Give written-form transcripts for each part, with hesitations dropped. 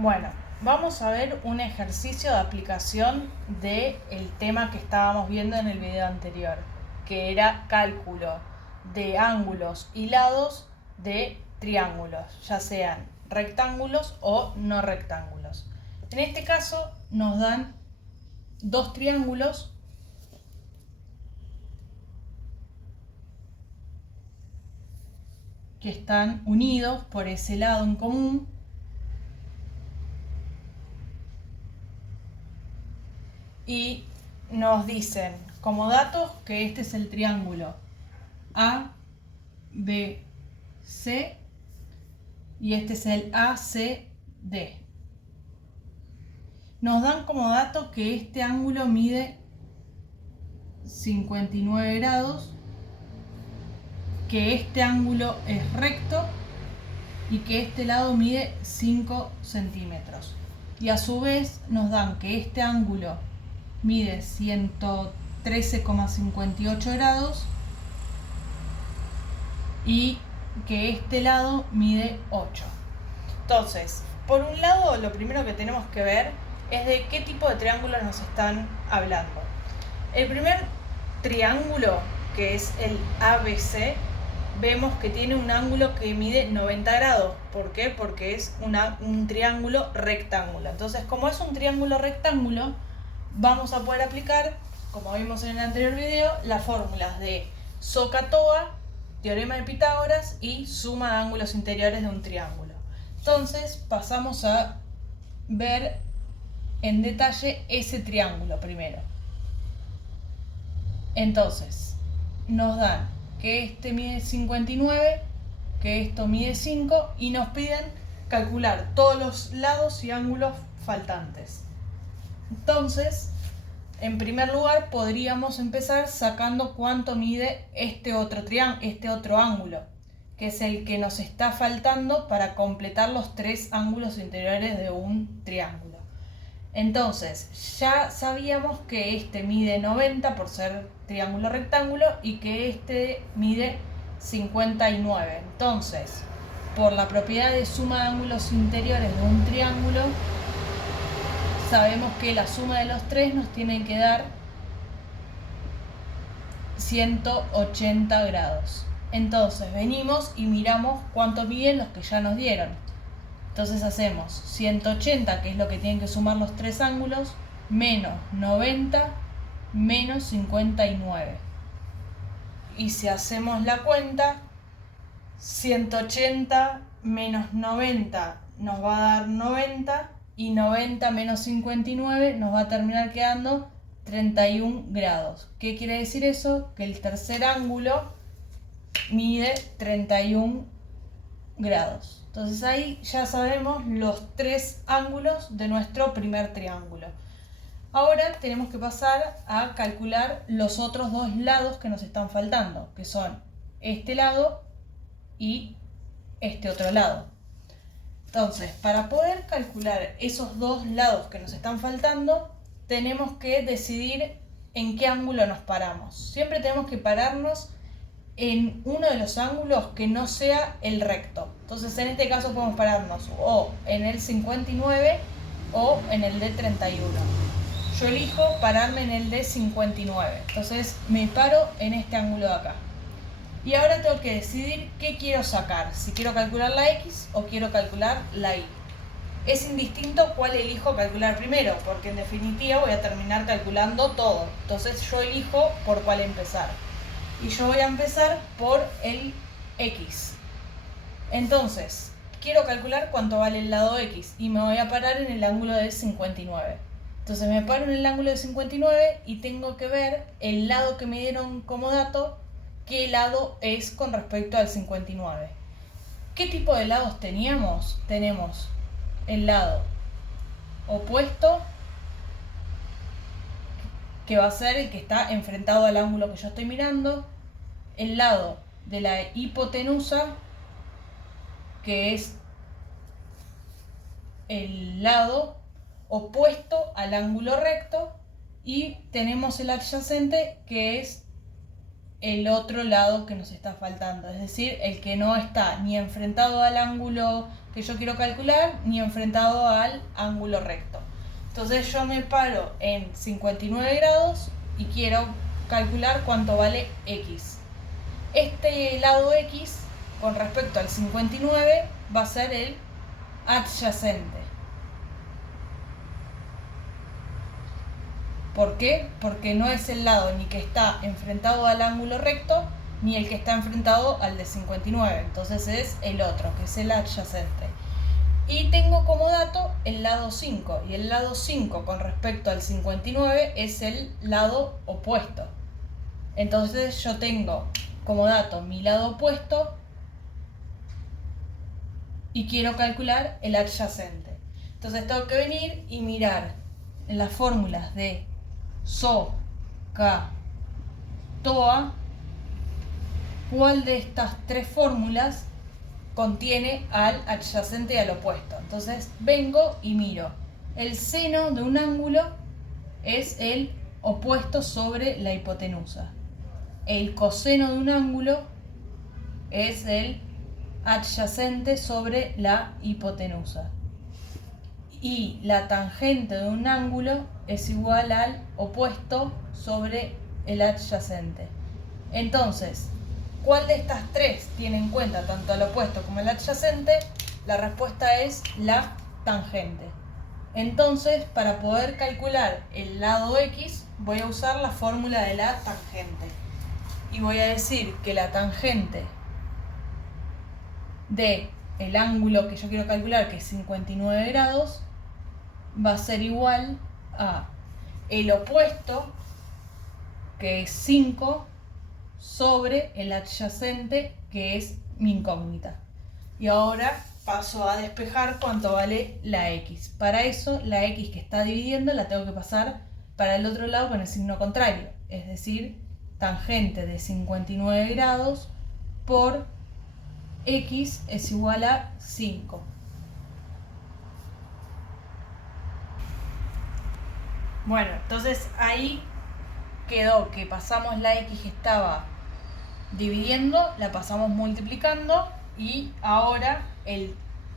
Bueno, vamos a ver un ejercicio de aplicación del tema que estábamos viendo en el video anterior, que era cálculo de ángulos y lados de triángulos, ya sean rectángulos o no rectángulos. En este caso nos dan dos triángulos que están unidos por ese lado en común. Y nos dicen como datos que este es el triángulo A, B, C y este es el ACD. Nos dan como dato que este ángulo mide 59 grados, que este ángulo es recto y que este lado mide 5 centímetros. Y a su vez nos dan que este ángulo mide 113,58 grados y que este lado mide 8. Entonces, por un lado, lo primero que tenemos que ver es de qué tipo de triángulos nos están hablando. El primer triángulo, que es el ABC, vemos que tiene un ángulo que mide 90 grados. ¿Por qué? Porque es un triángulo rectángulo. Entonces, como es un triángulo rectángulo, vamos a poder aplicar, como vimos en el anterior video, las fórmulas de SOHCAHTOA, teorema de Pitágoras y suma de ángulos interiores de un triángulo. Entonces pasamos a ver en detalle ese triángulo primero. Entonces nos dan que este mide 59, que esto mide 5 y nos piden calcular todos los lados y ángulos faltantes. Entonces, en primer lugar, podríamos empezar sacando cuánto mide este otro ángulo, que es el que nos está faltando para completar los tres ángulos interiores de un triángulo. Entonces, ya sabíamos que este mide 90 por ser triángulo rectángulo y que este mide 59. Entonces, por la propiedad de suma de ángulos interiores de un triángulo, sabemos que la suma de los tres nos tiene que dar 180 grados. Entonces venimos y miramos cuánto miden los que ya nos dieron. Entonces hacemos 180, que es lo que tienen que sumar los tres ángulos, menos 90, menos 59. Y si hacemos la cuenta, 180 menos 90 nos va a dar 90 y 90 menos 59 nos va a terminar quedando 31 grados. ¿Qué quiere decir eso? Que el tercer ángulo mide 31 grados. Entonces ahí ya sabemos los tres ángulos de nuestro primer triángulo. Ahora tenemos que pasar a calcular los otros dos lados que nos están faltando, que son este lado y este otro lado. Entonces, para poder calcular esos dos lados que nos están faltando, tenemos que decidir en qué ángulo nos paramos. Siempre tenemos que pararnos en uno de los ángulos que no sea el recto. Entonces, en este caso podemos pararnos o en el 59 o en el de 31. Yo elijo pararme en el de 59. Entonces, me paro en este ángulo de acá. Y ahora tengo que decidir qué quiero sacar, si quiero calcular la X o quiero calcular la Y. Es indistinto cuál elijo calcular primero, porque en definitiva voy a terminar calculando todo. Entonces yo elijo por cuál empezar. Y yo voy a empezar por el X. Entonces, quiero calcular cuánto vale el lado X y me voy a parar en el ángulo de 59. Entonces me paro en el ángulo de 59 y tengo que ver el lado que me dieron como dato, qué lado es con respecto al 59. ¿Qué tipo de lados teníamos? Tenemos el lado opuesto, que va a ser el que está enfrentado al ángulo que yo estoy mirando, el lado de la hipotenusa, que es el lado opuesto al ángulo recto, y tenemos el adyacente, que es el otro lado que nos está faltando, es decir, el que no está ni enfrentado al ángulo que yo quiero calcular, ni enfrentado al ángulo recto. Entonces yo me paro en 59 grados y quiero calcular cuánto vale X. Este lado X, con respecto al 59, va a ser el adyacente. ¿Por qué? Porque no es el lado ni que está enfrentado al ángulo recto, ni el que está enfrentado al de 59. Entonces es el otro, que es el adyacente. Y tengo como dato el lado 5. Y el lado 5 con respecto al 59 es el lado opuesto. Entonces yo tengo como dato mi lado opuesto y quiero calcular el adyacente. Entonces tengo que venir y mirar en las fórmulas de SO, K, TOA, cuál de estas tres fórmulas contiene al adyacente y al opuesto. Entonces vengo y miro. El seno de un ángulo es el opuesto sobre la hipotenusa. El coseno de un ángulo es el adyacente sobre la hipotenusa. Y la tangente de un ángulo es igual al opuesto sobre el adyacente. Entonces, ¿cuál de estas tres tiene en cuenta tanto el opuesto como el adyacente? La respuesta es la tangente. Entonces, para poder calcular el lado X, voy a usar la fórmula de la tangente. Y voy a decir que la tangente de el ángulo que yo quiero calcular, que es 59 grados, va a ser igual a el opuesto, que es 5, sobre el adyacente, que es mi incógnita. Y ahora paso a despejar cuánto vale la X. Para eso, la X que está dividiendo la tengo que pasar para el otro lado con el signo contrario. Es decir, tangente de 59 grados por X es igual a 5. Bueno, entonces ahí quedó que pasamos la X que estaba dividiendo, la pasamos multiplicando y ahora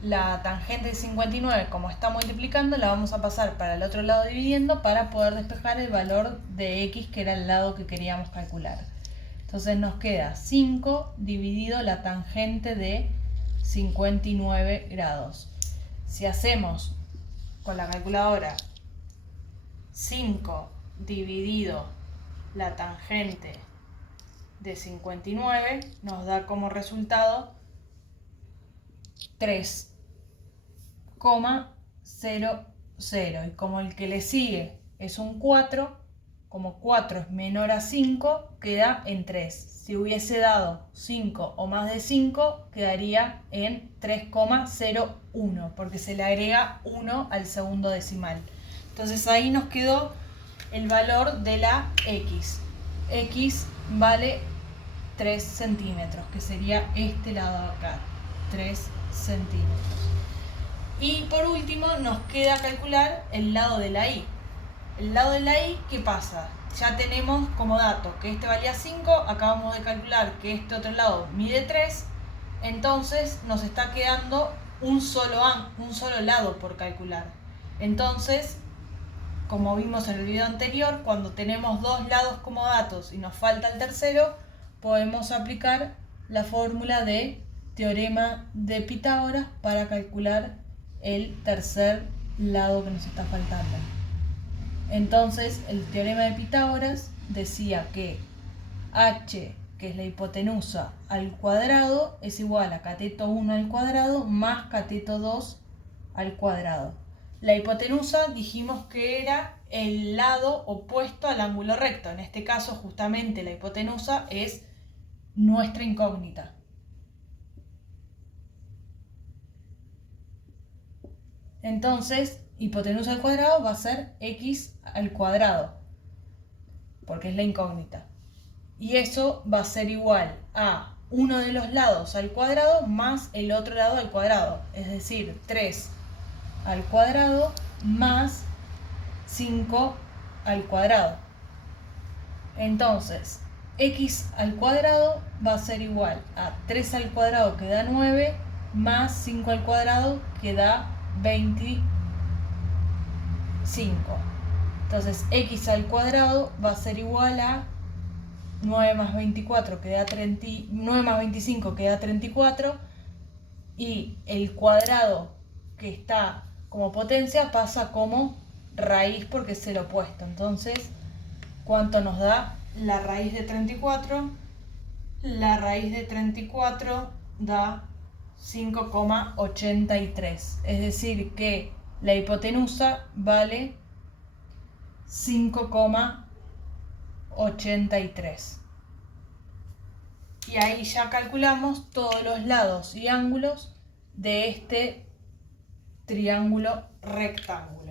la tangente de 59, como está multiplicando, la vamos a pasar para el otro lado dividiendo para poder despejar el valor de X, que era el lado que queríamos calcular. Entonces nos queda 5 dividido la tangente de 59 grados. Si hacemos con la calculadora 5 dividido la tangente de 59, nos da como resultado 3,00. Y como el que le sigue es un 4, como 4 es menor a 5, queda en 3. Si hubiese dado 5 o más de 5, quedaría en 3,01, porque se le agrega 1 al segundo decimal. Entonces ahí nos quedó el valor de la X. X vale 3 centímetros, que sería este lado de acá, 3 centímetros. Y por último nos queda calcular el lado de la Y. El lado de la Y, ¿qué pasa? Ya tenemos como dato que este valía 5, acabamos de calcular que este otro lado mide 3, entonces nos está quedando un solo lado por calcular. Entonces, como vimos en el video anterior, cuando tenemos dos lados como datos y nos falta el tercero, podemos aplicar la fórmula de teorema de Pitágoras para calcular el tercer lado que nos está faltando. Entonces, el teorema de Pitágoras decía que h, que es la hipotenusa al cuadrado, es igual a cateto 1 al cuadrado más cateto 2 al cuadrado. La hipotenusa dijimos que era el lado opuesto al ángulo recto. En este caso, justamente la hipotenusa es nuestra incógnita. Entonces, hipotenusa al cuadrado va a ser x al cuadrado, porque es la incógnita. Y eso va a ser igual a uno de los lados al cuadrado más el otro lado al cuadrado. Es decir, 3 al cuadrado más 5 al cuadrado. Entonces, x al cuadrado va a ser igual a 3 al cuadrado que da 9 más 5 al cuadrado que da 25. Entonces x al cuadrado va a ser igual a 9 más 24 que da 9 más 25 que da 34 y el cuadrado que está como potencia pasa como raíz porque es el opuesto. Entonces, ¿cuánto nos da la raíz de 34? La raíz de 34 da 5,83. Es decir, que la hipotenusa vale 5,83. Y ahí ya calculamos todos los lados y ángulos de este triángulo rectángulo.